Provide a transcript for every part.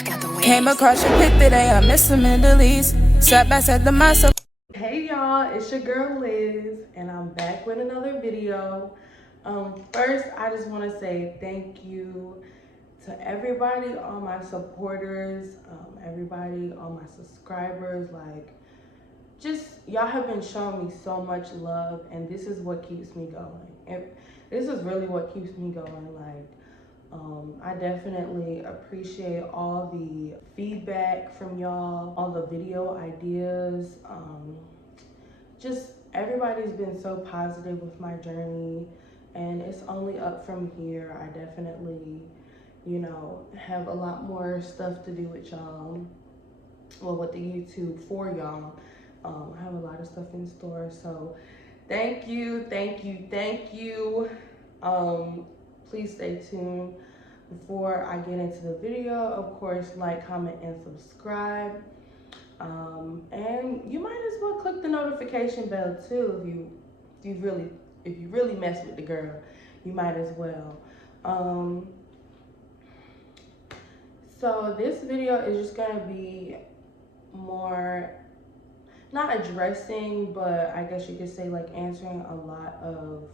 Came across your pic today, I miss the Middle East. Sat back, said to myself. Hey y'all, it's your girl Liz, and I'm back with another video. First, I just want to say thank you to everybody, all my supporters, everybody, all my subscribers. Like, just y'all have been showing me so much love, and this is what keeps me going. And this is really what keeps me going. Like, I definitely appreciate all the feedback from y'all, all the video ideas. Just everybody's been so positive with my journey, and it's only up from here. I definitely, have a lot more stuff to do with y'all. Well, with the YouTube for y'all. I have a lot of stuff in store. So thank you, thank you, thank you. Please stay tuned. Before I get into the video, of course, like, comment, and subscribe. And you might as well click the notification bell too if you really mess with the girl. You might as well. So this video is just gonna be more, not addressing, but I guess you could say like answering a lot of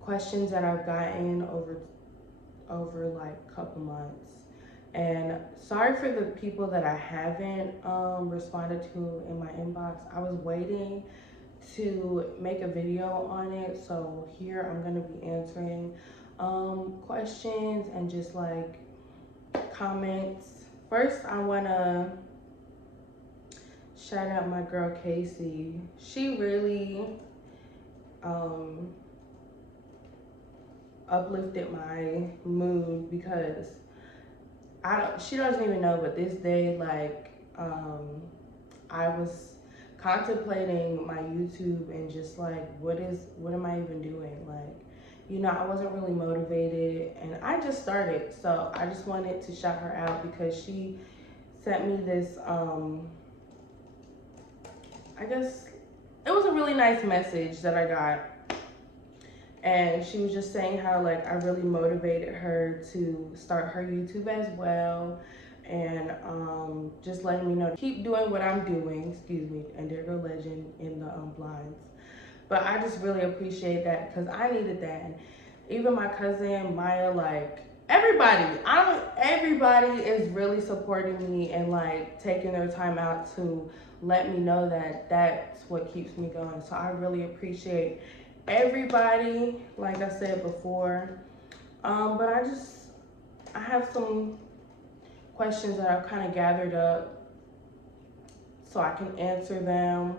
questions that I've gotten over like a couple months. And sorry for the people that I haven't responded to in my inbox. I was waiting to make a video on it, so here I'm gonna be answering questions and just like comments. First, I wanna shout out my girl Casey. She really uplifted my mood because she doesn't even know, but this day, like, I was contemplating my YouTube and just like, what am I even doing? Like, I wasn't really motivated, and I just started. So I just wanted to shout her out because she sent me this, I guess it was a really nice message that I got. And she was just saying how like I really motivated her to start her YouTube as well, and just letting me know to keep doing what I'm doing. Excuse me, and there go legend in the blinds. But I just really appreciate that because I needed that. And even my cousin Maya, like everybody is really supporting me and like taking their time out to let me know that that's what keeps me going. So I really appreciate everybody, like I said before. But I have some questions that I've kind of gathered up so I can answer them,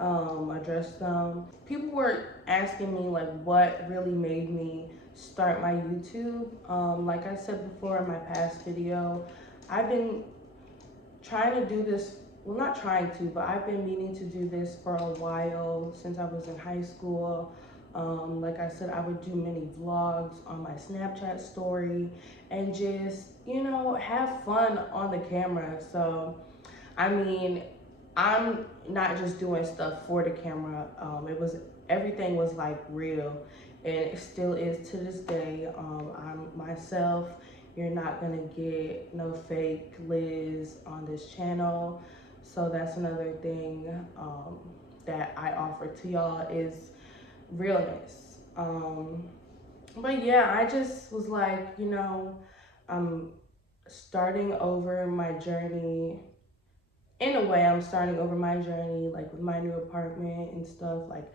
address them. People were asking me like what really made me start my YouTube. Like I said before in my past video, I've been trying to do this. Well, not trying to, but I've been meaning to do this for a while, since I was in high school. Like I said, I would do many vlogs on my Snapchat story and just, have fun on the camera. So, I mean, I'm not just doing stuff for the camera. Everything was like real, and it still is to this day. I'm myself. You're not gonna get no fake Liz on this channel. So that's another thing that I offer to y'all is realness. But yeah, I just was like, I'm starting over my journey. In a way, I'm starting over my journey, like with my new apartment and stuff, like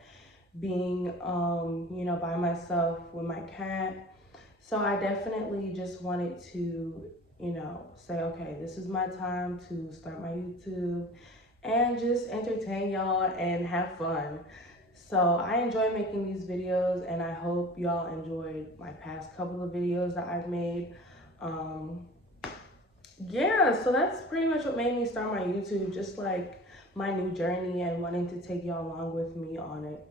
being, by myself with my cat. So I definitely just wanted to, say, okay, this is my time to start my YouTube and just entertain y'all and have fun. So I enjoy making these videos, and I hope y'all enjoyed my past couple of videos that I've made. Yeah, so that's pretty much what made me start my YouTube, just like my new journey and wanting to take y'all along with me on it.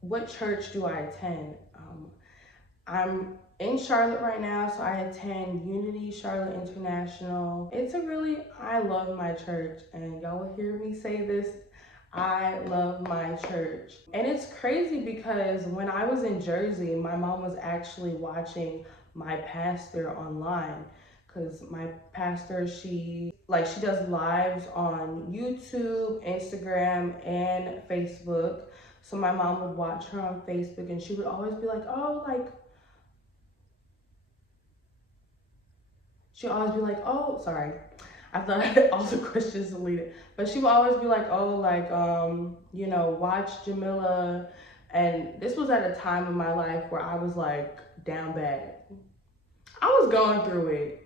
What church do I attend? I'm in Charlotte right now, so I attend Unity Charlotte International. I love my church, and y'all will hear me say this, I love my church. And it's crazy because when I was in Jersey, my mom was actually watching my pastor online, because my pastor, she does lives on YouTube, Instagram, and Facebook. So my mom would watch her on Facebook, and she would always be like, oh, like, she would always be like, oh, sorry, I thought all the questions deleted, but she would always be like, oh, like, you know, watch Jamila. And this was at a time in my life where I was like down bad. I was going through it.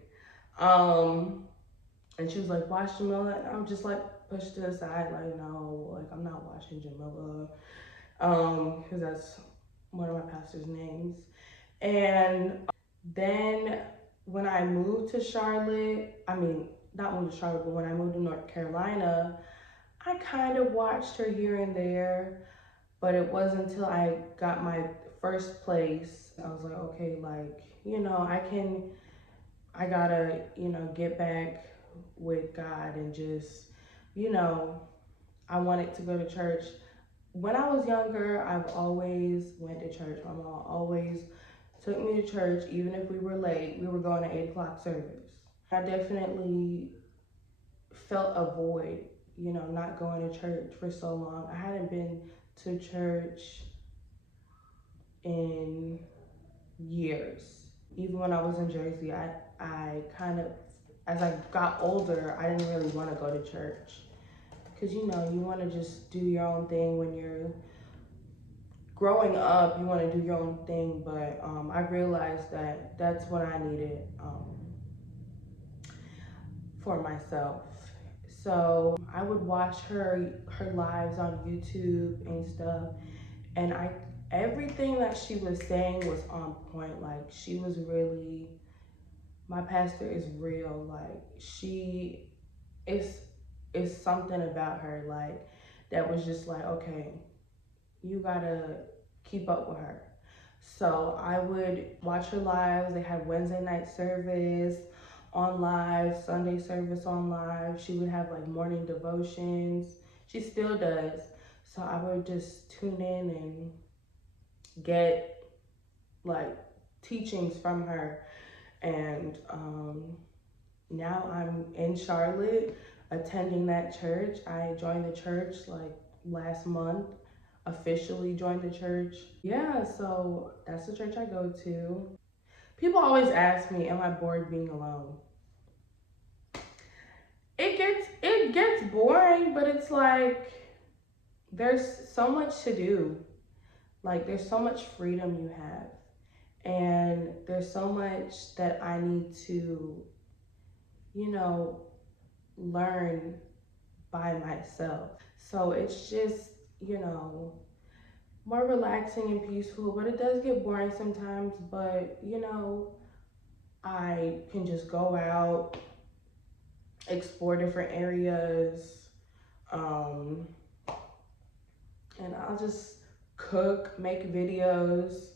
And she was like, watch Jamila. And I'm just like pushed to the side, like, no, like, I'm not watching Jamila. Because that's one of my pastor's names. And then when I moved to Charlotte, I mean, not moved to Charlotte, but when I moved to North Carolina, I kind of watched her here and there, but it wasn't until I got my first place, I was like, okay, like, you know, I gotta, you know, get back with God and just, you know, I wanted to go to church. When I was younger, I've always went to church. My mom always took me to church, even if we were late. We were going to 8 o'clock service. I definitely felt a void, you know, not going to church for so long. I hadn't been to church in years. Even when I was in Jersey, I kind of, as I got older, I didn't really want to go to church. Because, you know, you want to just do your own thing when you're growing up, you want to do your own thing, but I realized that that's what I needed for myself. So I would watch her lives on YouTube and stuff, and everything that she was saying was on point. Like, she was really, my pastor is real. Like, she is something about her, like, that was just like, okay, you gotta keep up with her. So I would watch her lives. They had Wednesday night service on live, Sunday service on live. She would have like morning devotions. She still does. So I would just tune in and get like teachings from her. And now I'm in Charlotte attending that church. I joined the church like last month, officially joined the church. Yeah, so that's the church I go to. People always ask me, am I bored being alone? It gets boring, but it's like there's so much to do. Like, there's so much freedom you have. And there's so much that I need to, you know, learn by myself. So it's just, you know, more relaxing and peaceful, but it does get boring sometimes. But, you know, I can just go out, explore different areas, and I'll just cook, make videos.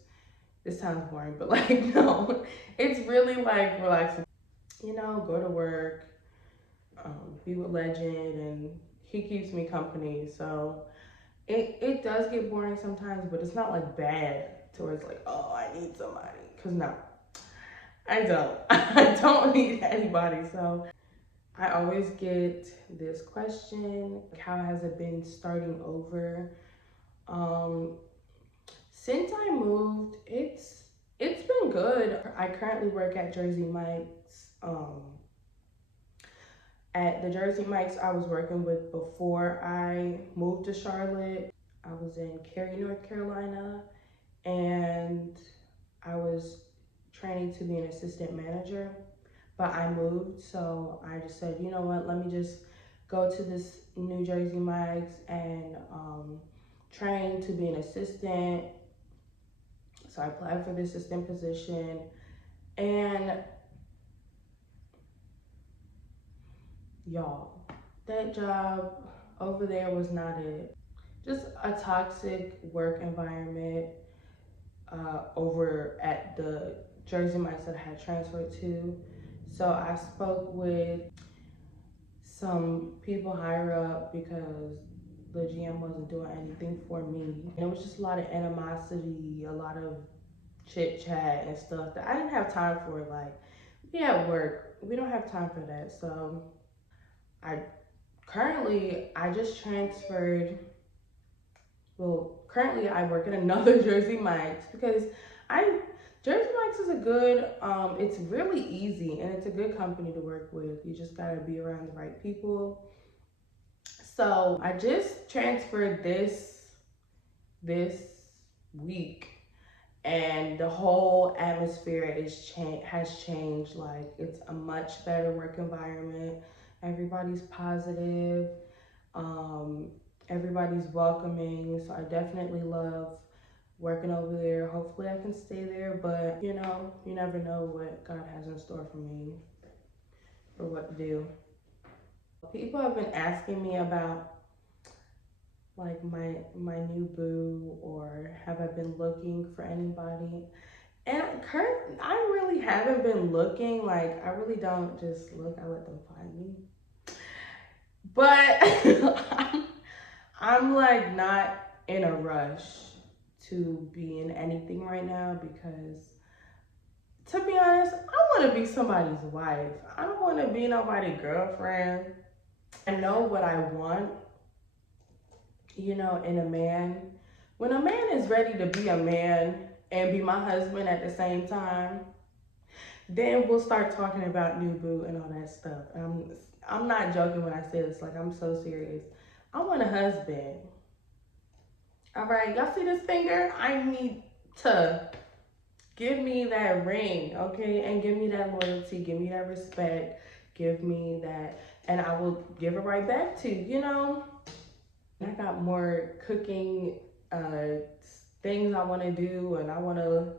This sounds boring, but like, no, it's really like relaxing. You know, go to work, be with Legend, and he keeps me company. So it does get boring sometimes, but it's not like bad to where it's like, oh, I need somebody. Cause no, I don't. I don't need anybody. So I always get this question, how has it been starting over? Since I moved, it's been good. I currently work at Jersey Mike's. At the Jersey Mike's I was working with before I moved to Charlotte. I was in Cary, North Carolina, and I was training to be an assistant manager, but I moved, so I just said, you know what, let me just go to this New Jersey Mike's and train to be an assistant. So I applied for the assistant position, and y'all, that job over there was not it. Just a toxic work environment over at the Jersey Mike's that I had transferred to. So I spoke with some people higher up because the GM wasn't doing anything for me. And it was just a lot of animosity, a lot of chit chat and stuff that I didn't have time for. Like, we at work, we don't have time for that. So I I just transferred. Well, currently I work at another Jersey Mike's because I Jersey Mike's is a good. It's really easy and it's a good company to work with. You just gotta be around the right people. So I just transferred this week, and the whole atmosphere has changed. Like, it's a much better work environment. Everybody's positive. Um, everybody's welcoming. So I definitely love working over there. Hopefully I can stay there, but you never know what God has in store for me or what to do. People have been asking me about like my new boo, or have I been looking for anybody? And I really haven't been looking. Like, I really don't just look, I let them find me. But I'm like not in a rush to be in anything right now because, to be honest, I want to be somebody's wife. I don't want to be nobody's girlfriend. I know what I want, in a man. When a man is ready to be a man and be my husband at the same time, then we'll start talking about new boo and all that stuff. I'm not joking when I say this. Like, I'm so serious. I want a husband. All right, y'all see this finger? I need to give me that ring, okay? And give me that loyalty, give me that respect, give me that, and I will give it right back to you. I got more cooking things I want to do, and I want to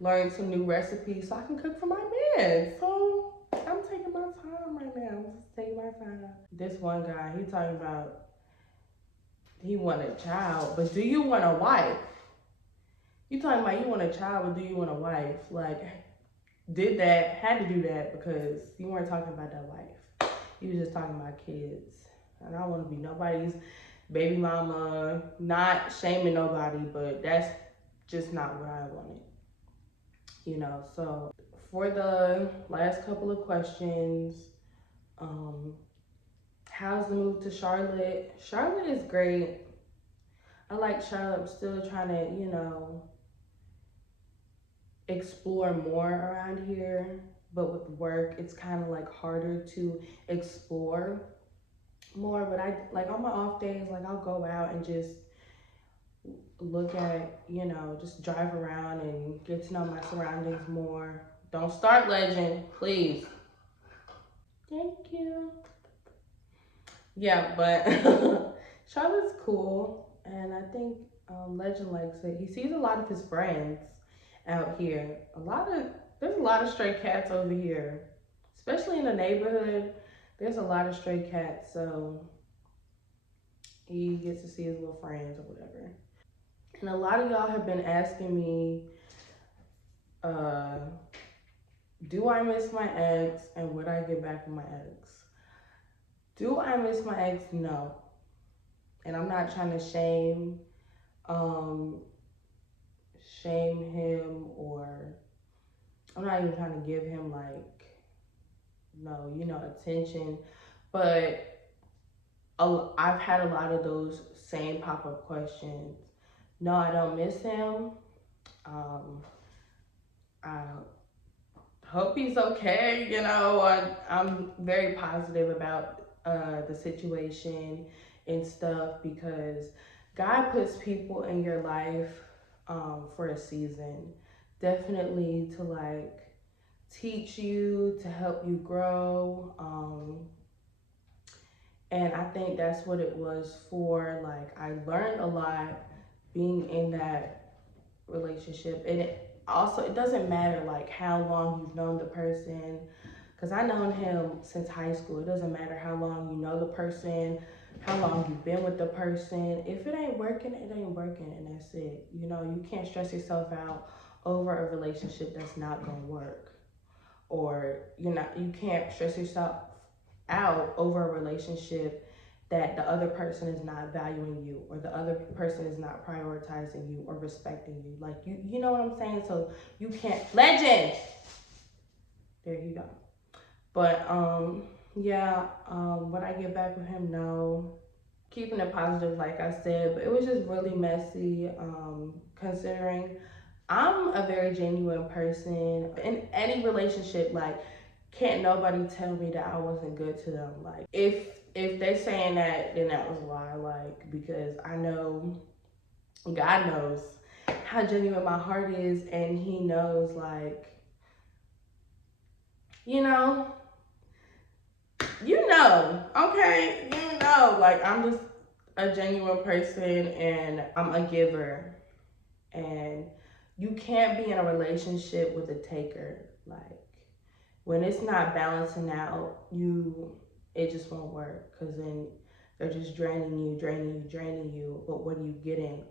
learn some new recipes so I can cook for my man. So I'm taking my time right now. I'm just taking my time. This one guy, he talking about he want a child, but do you want a wife? You talking about you want a child, but do you want a wife? Like, had to do that because you weren't talking about that wife. You was just talking about kids. And I don't want to be nobody's baby mama, not shaming nobody, but that's just not what I wanted. So for the last couple of questions, how's the move to Charlotte? Charlotte is great. I like Charlotte. I'm still trying to, explore more around here. But with work, it's kind of like harder to explore more. But I like on my off days, like I'll go out and just look at, just drive around and get to know my surroundings more. Don't start Legend, please. Thank you. Yeah, but Charlotte's cool, and I think Legend likes it. He sees a lot of his friends out here. There's a lot of stray cats over here, especially in the neighborhood. There's a lot of stray cats, so he gets to see his little friends or whatever. And a lot of y'all have been asking me, do I miss my ex and would I get back with my ex? Do I miss my ex? No. And I'm not trying to shame him, or I'm not even trying to give him attention. But I've had a lot of those same pop-up questions. No, I don't miss him. I hope he's okay. I'm very positive about the situation and stuff because God puts people in your life for a season. Definitely to teach you, to help you grow. And I think that's what it was for. Like, I learned a lot being in that relationship. And it doesn't matter how long you've known the person, because I known him since high school. It doesn't matter how long you know the person, how long you've been with the person. If it ain't working, it ain't working, and that's it. You can't stress yourself out over a relationship that's not gonna work. Or you can't stress yourself out over a relationship that the other person is not valuing you, or the other person is not prioritizing you or respecting you. Like, you know what I'm saying? So you can't, legend. There you go. But yeah, would I get back with him? No. Keeping it positive, like I said, but it was just really messy, considering I'm a very genuine person. In any relationship, like, can't nobody tell me that I wasn't good to them. Like, if they're saying that, then that was why. Like, because I know, God knows how genuine my heart is, and he knows, like, okay, like, I'm just a genuine person, and I'm a giver, and you can't be in a relationship with a taker. Like, when it's not balancing out, it just won't work, because then they're just draining you. But what are you getting?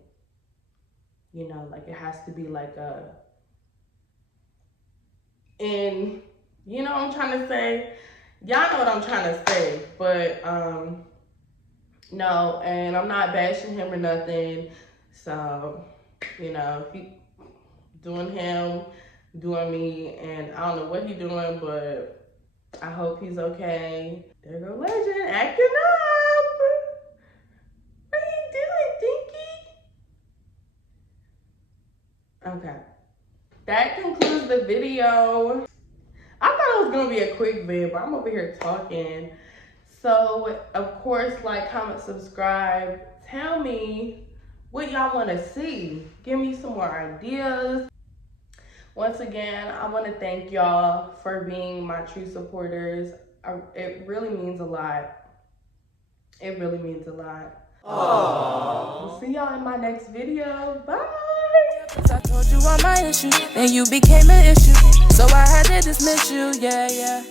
Like, it has to be like and you know what I'm trying to say? Y'all know what I'm trying to say, but no, and I'm not bashing him or nothing. So, he doing him, doing me, and I don't know what he's doing, but I hope he's okay. There go Legend, acting up. What are you doing, Dinky? Okay. That concludes the video. I thought it was gonna be a quick vid, but I'm over here talking. So, of course, like, comment, subscribe. Tell me what y'all want to see. Give me some more ideas. Once again, I want to thank y'all for being my true supporters. It really means a lot. It really means a lot. Aww. We'll see y'all in my next video. Bye. I told you all my issues, then you became an issue. So I had to dismiss you, yeah.